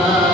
Apa